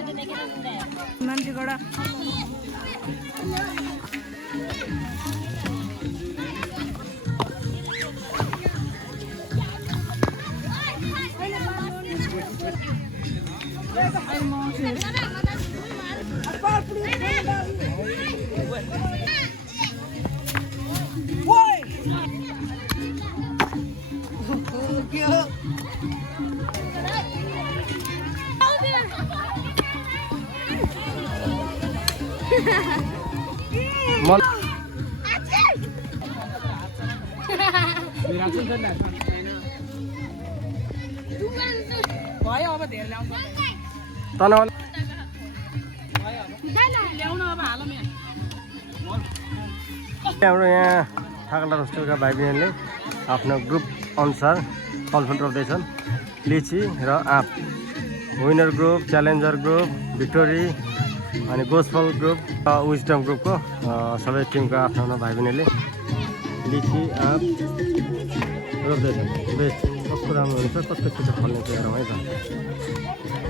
मान्छेबाट भयो अब धेरै ल्याउँछ हाम्रो यहाँ थाकला होस्टेलका भाइ बहिनीले आफ्नो ग्रुप अनुसार छलफल गर्दैछन् लिची र आँप विनर ग्रुप च्यालेन्जर ग्रुप भिक्टोरी अनि गोस्फल ग्रुप विजडम ग्रुपको सबै टिमका आफ्नो भाइ बहिनीले लिची आँप रोप्दैछन् बेस्ट कस्तो राम्रो हुन्छ कस्तो छिटो फल्ने चाहिँ हेरौँ है त